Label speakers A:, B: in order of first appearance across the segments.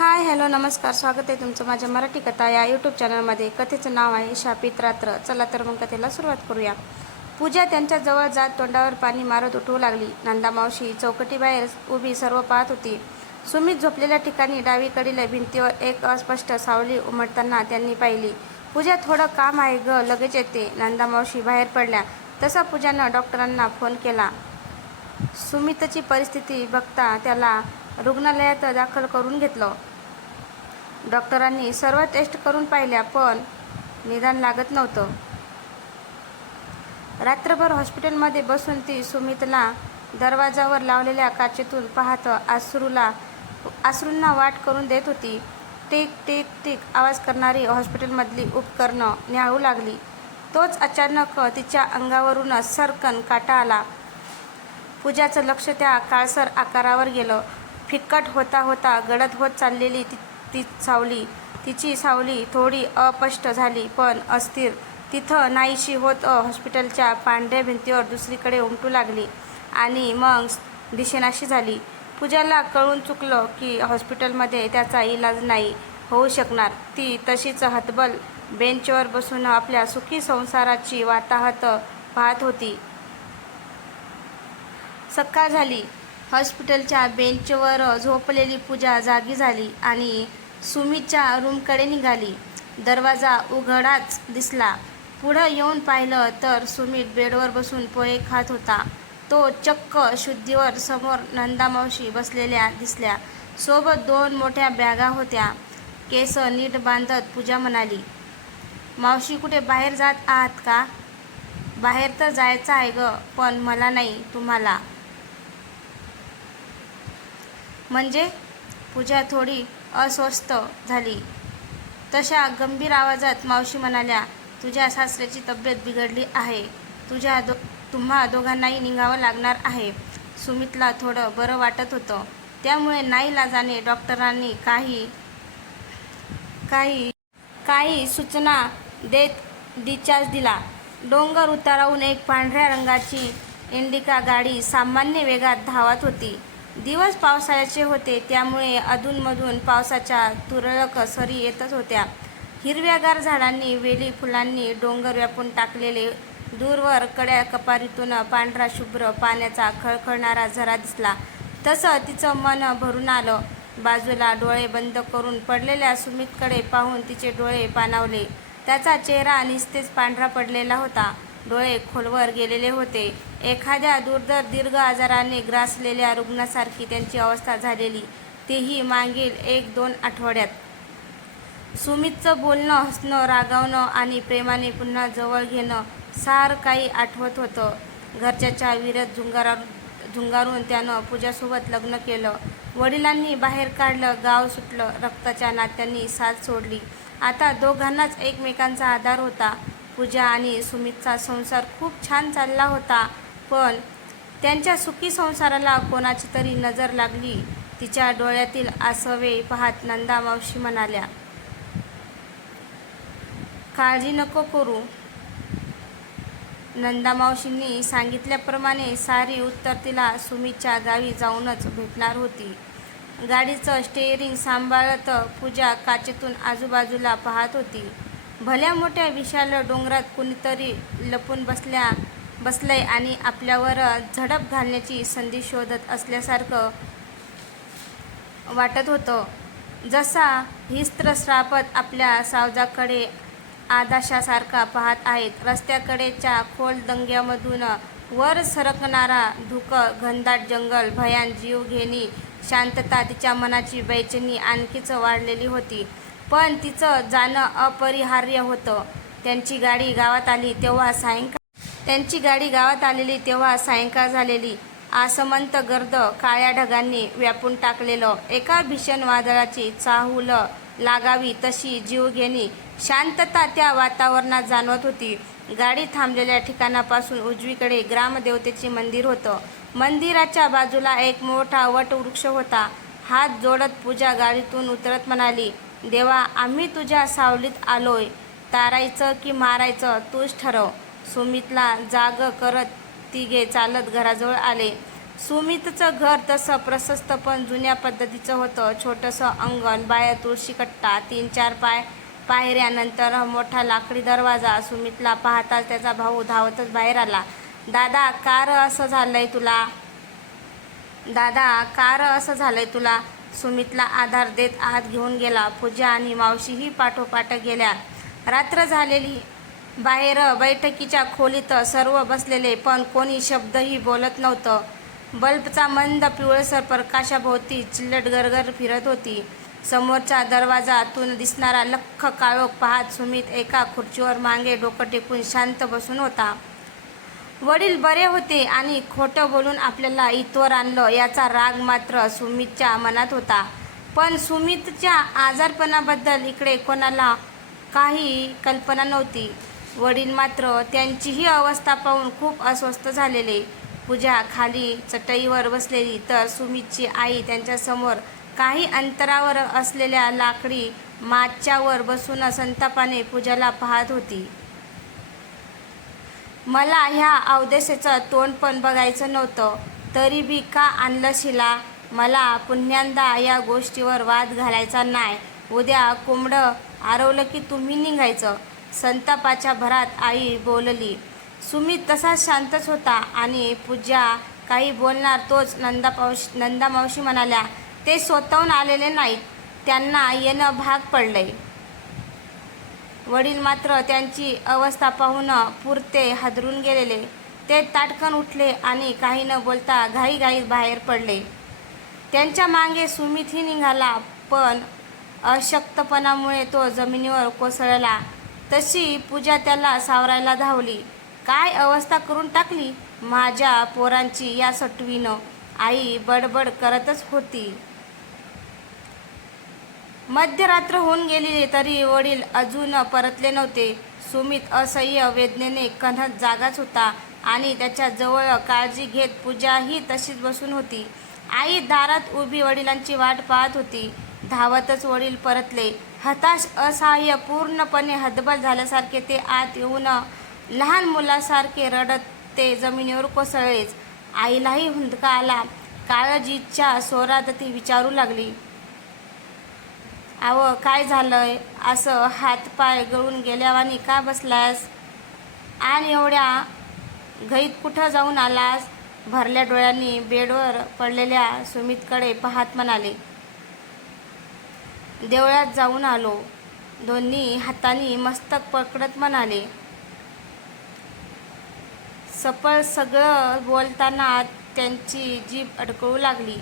A: Hi hello नमस्कार स्वागत आहे तुमचं माझ्या मराठी कथा या यूट्यूब चॅनलमध्ये कथेचं नाव आहे शापित रात्र. चला तर मग कथेला सुरुवात करूया. पूजा त्यांच्याजवळ जात तोंडावर पाणी मारत उठवू लागली. नंदा मावशी चौकटीबाहेर उभी सर्व पाहत होती. सुमित झोपलेल्या ठिकाणी डावीकडील भिंतीवर एक अस्पष्ट सावली उमटताना त्यांनी पाहिली. पूजा थोडं काम आहे ग लगेच येते. नंदा मावशी बाहेर पडल्या. तसा पूजानं डॉक्टरांना फोन केला. सुमितची परिस्थिती बघता त्याला रुग्णालयात दाखल करून घेतलं. डॉक्टरांनी सर्व टेस्ट करून पाहिल्या पण निदान लागत नव्हतं. रात्रभर हॉस्पिटलमध्ये बसून ती सुमितला दरवाजावर लावलेल्या काचेतून पाहत आसरूला आसरूंना वाट करून देत होती. टिक टिक टिक आवाज करणारी हॉस्पिटलमधली उपकरणं न्याळू लागली. तोच अचानक तिच्या अंगावरून सरकन काटा आला. पूजाचं लक्ष त्या काळसर आकारावर गेलं. फिक्कट होता होता गडद होत चाललेली ती ती सावली तिची सावली थोडी अस्पष्ट झाली पण अस्थिर. तिथं नाहीशी होत हॉस्पिटलच्या पांढऱ्या भिंतीवर दुसरीकडे उमटू लागली आणि मग दिशेनाशी झाली. पूजाला कळून चुकलं की हॉस्पिटलमध्ये त्याचा इलाज नाही होऊ शकणार. ती तशीच हतबल बेंचवर बसून आपल्या सुखी संसाराची वाताहत पाहत होती. सकाळ झाली. हॉस्पिटलच्या बेंचवर झोपलेली पूजा जागी झाली आणि सुमितच्या रूमकडे निघाली. दरवाजा उघडाच दिसला. पुढं येऊन पाहिलं तर सुमित बेडवर बसून पोहे खात होता. तो चक्क शुद्धीवर समोर नंदामावशी बसलेल्या दिसल्या. सोबत दोन मोठ्या बॅगा होत्या. केस नीट बांधत पूजा म्हणाली मावशी कुठे बाहेर जात आहात का? बाहेर तर जायचं आहे ग पण मला नाही तुम्हाला. म्हणजे? पूजा थोडी अस्वस्थ झाली. तशा गंभीर आवाजात मावशी म्हणाल्या तुझ्या सासऱ्याची तब्येत बिघडली आहे. तुझ्या दो तुम्हा दोघांनाही निघावं लागणार आहे. सुमितला थोडं बरं वाटत होतं. त्यामुळे नाईलाजाने डॉक्टरांनी काही काही काही सूचना देत डिचार्ज दिला. डोंगर उताराहून एक पांढऱ्या रंगाची इंडिका गाडी सामान्य वेगात धावत होती. दिवस पावसाळ्याचे होते त्यामुळे अधूनमधून पावसाच्या तुरळक सरी येतच होत्या. हिरव्यागार झाडांनी वेली फुलांनी डोंगर व्यापून टाकलेले दूरवर कड्या कपारीतून पांढरा शुभ्र पाण्याचा खळखळणारा झरा दिसला. तसं तिचं मन भरून आलं. बाजूला डोळे बंद करून पडलेल्या सुमितकडे पाहून तिचे डोळे पाणावले. त्याचा चेहरा निस्तेज पांढरा पडलेला होता. डोळे खोलवर गेलेले होते. एखाद्या दुर्धर दीर्घ आजाराने ग्रासलेल्या रुग्णासारखी त्यांची अवस्था झालेली. तेही मागील एक दोन आठवड्यात. सुमितचं बोलणं हसणं रागावणं आणि प्रेमाने पुन्हा जवळ घेणं सार काही आठवत होतं. घरच्याच्या विरत झुंगारा झुंगारून त्यानं पूजासोबत लग्न केलं. वडिलांनी बाहेर काढलं गाव सुटलं रक्ताच्या नात्यांनी साथ सोडली. आता दोघांनाच एकमेकांचा आधार होता. पूजा आणि सुमितचा संसार खूप छान चालला होता पण त्यांच्या सुखी संसाराला कोणाची तरी नजर लागली. तिच्या डोळ्यातील आसवे पाहत नंदा मावशी म्हणाल्या काळजी नको करू. नंदा मावशींनी सांगितल्याप्रमाणे सारी उत्तर तिला सुमितच्या गावी जाऊनच भेटणार होती. गाडीचं स्टेअरिंग सांभाळत पूजा काचेतून आजूबाजूला पाहत होती. भल्या मोठ्या विशाल डोंगरात कुणीतरी लपून बसल्या बसलंय आणि आपल्यावर झडप घालण्याची संधी शोधत असल्यासारखं वाटत होतं. जसा हिस्त्र श्रापत आपल्या सावजाकडे आदाशासारखा पाहत आहेत रस्त्याकडेच्या खोल दंग्यामधून वर सरकणारा धुकं घनदाट जंगल भयान जीवघेणी शांतता तिच्या मनाची बेचनी आणखीच वाढलेली होती. पण तिचं जाणं अपरिहार्य होतं. त्यांची गाडी गावात आली तेव्हा सायंकाळ त्यांची गाडी गावात आलेली तेव्हा सायंकाळ झालेली. आसमंत गर्द काळ्या ढगांनी व्यापून टाकलेलं. एका भीषण वादळाची चाहूल लागावी तशी जीवघेणी शांतता त्या वातावरणात जाणवत होती. गाडी थांबलेल्या ठिकाणापासून उजवीकडे ग्रामदेवतेचे मंदिर होतं. मंदिराच्या बाजूला एक मोठा वटवृक्ष होता. हात जोडत पूजा गाडीतून उतरत म्हणाली देवा आम्ही तुझ्या सावलीत आलोय. तारायचं की मारायचं तूच ठरव. सुमितला जाग करत तिघे चालत घराजवळ आले. सुमितचं घर तसं प्रशस्त पण जुन्या पद्धतीचं होतं. छोटंसं अंगण बाया तुळशी कट्टा तीन चार पाय पायऱ्यानंतर मोठा लाकडी दरवाजा. सुमितला पाहताच त्याचा भाऊ धावतच बाहेर आला. दादा कार असं झालंय तुला? दादा कार असं झालंय तुला? सुमितला आधार देत आत घेऊन गेला. पूजा आणि मावशीही पाठोपाठ गेल्या. रात्र झालेली. बाहेर बैठकीच्या खोलीत सर्व बसलेले पण कोणी शब्दही बोलत नव्हतं. बल्बचा मंद पिवळसर प्रकाशाभोवती चिल्लट गरगर फिरत होती. समोरच्या दरवाजातून दिसणारा लख्ख काळोख पाहत सुमित एका खुर्चीवर मागे डोकं टेकून शांत बसून होता. वडील बरे होते आणि खोटं बोलून आपल्याला इथवर आणलं याचा राग मात्र सुमितच्या मनात होता. पण सुमितच्या आजारपणाबद्दल इकडे कोणाला काही कल्पना नव्हती. वडील मात्र त्यांचीही अवस्था पाहून खूप अस्वस्थ झालेले. पूजा खाली चटईवर बसलेली तर सुमितची आई त्यांच्यासमोर काही अंतरावर असलेल्या लाकडी माच्यावर बसून संतापाने पूजाला पाहत होती. मला ह्या अवदेशाचं तोंड पण बघायचं नव्हतं. तरी बी का आणलं शिला? मला पुन्यांदा या गोष्टीवर वाद घालायचा नाही. उद्या कोंबडं आरवलं की तुम्ही निघायचं. संतापाच्या भरात आई बोलली सुमित तसाच शांतच होता आणि पूजा काही बोलणार तोच नंदा पावशी नंदा मावशी म्हणाल्या. ते स्वतःहून आलेले नाहीत. त्यांना येणं भाग पडलंय. वडील मात्र त्यांची अवस्था पाहून पुरते हादरून गेलेले. ते ताटकन उठले आणि काही न बोलता घाईघाईत बाहेर पडले. त्यांच्या मागे सुमितही निघाला पण अशक्तपणामुळे तो जमिनीवर कोसळला. तशी पूजा त्याला सावरायला धावली. काय अवस्था करून टाकली? माझ्या पोरांची या सटवीनं. आई बडबड करतच होती. मध्यरात्र होऊन गेलेली तरी वडील अजून परतले नव्हते. सुमित असह्य वेदनेने कन्हत जागाच होता आणि त्याच्याजवळ काळजी घेत पूजाही तशीच बसून होती. आई दारात उभी वडिलांची वाट पाहत होती. धावतच वडील परतले. हताश असहाय्य पूर्णपणे हतबल झाल्यासारखे ते आत येऊन लहान मुलासारखे रडत ते जमिनीवर कोसळलेच. आईलाही हुंदका आला. काळजीच्या स्वरात ती विचारू लागली. अव काय झालंय? असं हातपाय गळून गेल्यावानी का बसलास? आणि एवढ्या घईत कुठं जाऊन आलास? भरल्या डोळ्यांनी बेडवर पडलेल्या सुमितकडे पाहत म्हणाले देवळात जाऊन आलो. दोन्ही हातांनी मस्तक पकडत म्हणाले सपळ सगळं बोलताना त्यांची जीभ अडकळू लागली.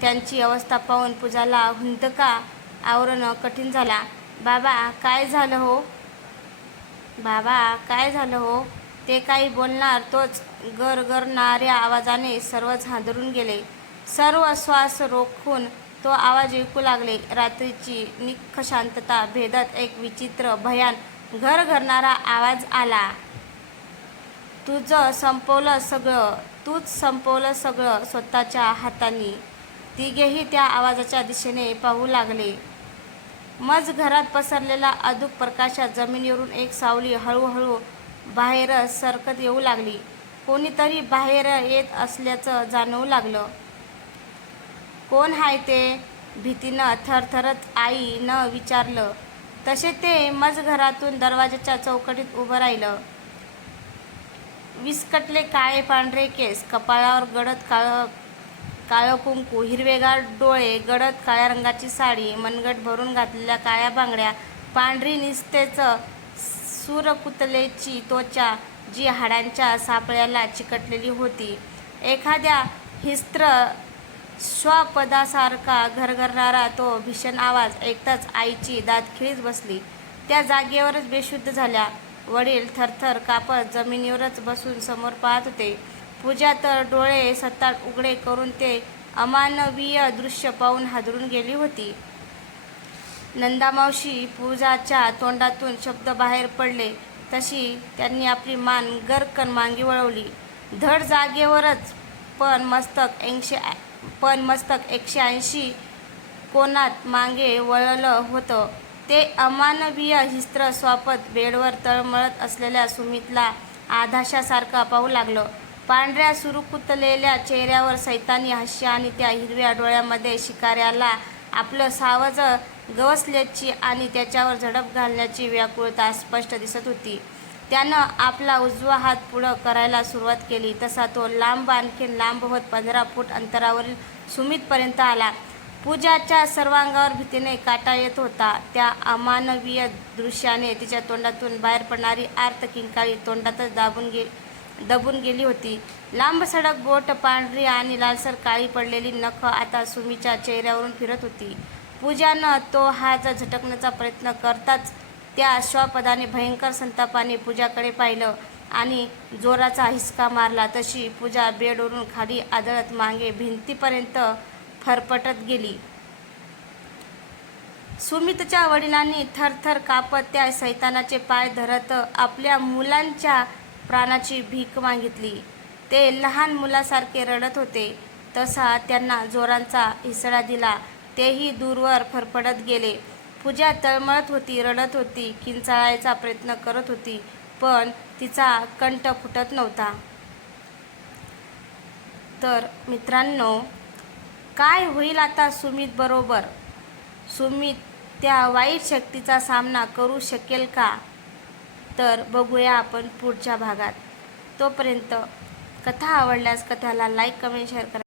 A: त्यांची अवस्था पाहून पूजाला हुंदका आवरणं कठीण झाला. बाबा काय झालं हो? बाबा काय झालं हो? ते काही बोलणार तोच गरगरणाऱ्या आवाजाने सर्वच हादरून गेले. सर्व श्वास रोखून तो आवाज ऐकू लागले. रात्रीची निख शांतता भेदत एक विचित्र भयान घर घरणारा आवाज आला. तुझं संपवलं सगळं तूच संपवलं सगळं स्वतःच्या हातांनी. तिघेही त्या आवाजाच्या दिशेने पाहू लागले. मज घरात पसरलेला अदूक प्रकाशात जमिनीवरून एक सावली हळूहळू बाहेर सरकत येऊ लागली. कोणीतरी बाहेर येत असल्याचं जाणवू लागलं. कोण आहे ते भीतीनं थरथरत आईनं विचारलं. तसे ते मज घरातून दरवाजाच्या चौकटीत उभं राहिलं. विस्कटले काळे पांढरे केस कपाळावर गडद काळ काळं कुंकू हिरवेगार डोळे गडद काळ्या रंगाची साडी मनगट भरून घातलेल्या काळ्या बांगड्या पांढरी निस्तेचं सुरकुतलेची त्वचा जी हाडांच्या सापळ्याला चिकटलेली होती. एखाद्या हिस्त्र श्वापदासारखा घरघरणारा तो भीषण आवाज ऐकताच आईची दातखिळीच बसली. त्या जागेवरच बेशुद्ध झाल्या. वडील थरथर कापत जमिनीवरच बसून समोर पाहत होते. पूजा तर डोळे सताट उघडे करून ते अमानवीय दृश्य पाहून हादरून गेली होती. नंदामावशी पूजाच्या तोंडातून शब्द बाहेर पडले. तशी त्यांनी आपली मान गरकन मांगी वळवली. धड जागेवरच पण मस्तक ऐंशी पण मस्तक एकशे ऐंशी कोणात मागे वळलं होतं. ते अमानवीय हिस्त्र स्वापत बेडवर तळमळत असलेल्या सुमितला आधाशासारखं पाहू लागलं. पांढऱ्या सुरुकुतलेल्या चेहऱ्यावर सैतानी हास्य आणि त्या हिरव्या डोळ्यामध्ये शिकाऱ्याला आपलं सावज गवसल्याची आणि त्याच्यावर झडप घालण्याची व्याकुळता स्पष्ट दिसत होती. त्यानं आपला उजवा हात पुढं करायला सुरुवात केली. तसा तो लांब आणखीन लांब होत पंधरा फूट अंतरावरील सुमितपर्यंत आला. पूजाच्या सर्वांगावर भीतीने काटा येत होता. त्या अमानवीय दृश्याने तिच्या तोंडातून बाहेर पडणारी आर्त किंकाळी तोंडातच दाबून गे दबून गेली होती. लांब सडक बोट पांढरी आणि लालसर काळी पडलेली नख आता सुमीच्या चेहऱ्यावरून फिरत होती. पूजानं तो हात झटकण्याचा प्रयत्न करताच त्या श्वापदाने भयंकर संतापाने पूजाकडे पाहिलं आणि जोराचा हिसका मारला. तशी पूजा बेडवरून खाली आदळत मागे भिंतीपर्यंत फरफटत गेली. सुमितच्या वडिलांनी थरथर कापत त्या सैतानाचे पाय धरत आपल्या मुलांच्या प्राणाची भीक मागितली. ते लहान मुलासारखे रडत होते. तसा त्यांना जोरांचा हिसडा दिला. तेही दूरवर फरफडत गेले. पूजा तळमळत होती रडत होती किंचाळायचा प्रयत्न करत होती पण तिचा कंठ फुटत नव्हता. तर मित्रांनो काय होईल आता सुमित बरोबर? सुमित त्या वाईट शक्तीचा सामना करू शकेल का? तर बघूया आपण पुढच्या भागात. तोपर्यंत कथा आवडल्यास कथाला लाईक कमेंट शेअर करा.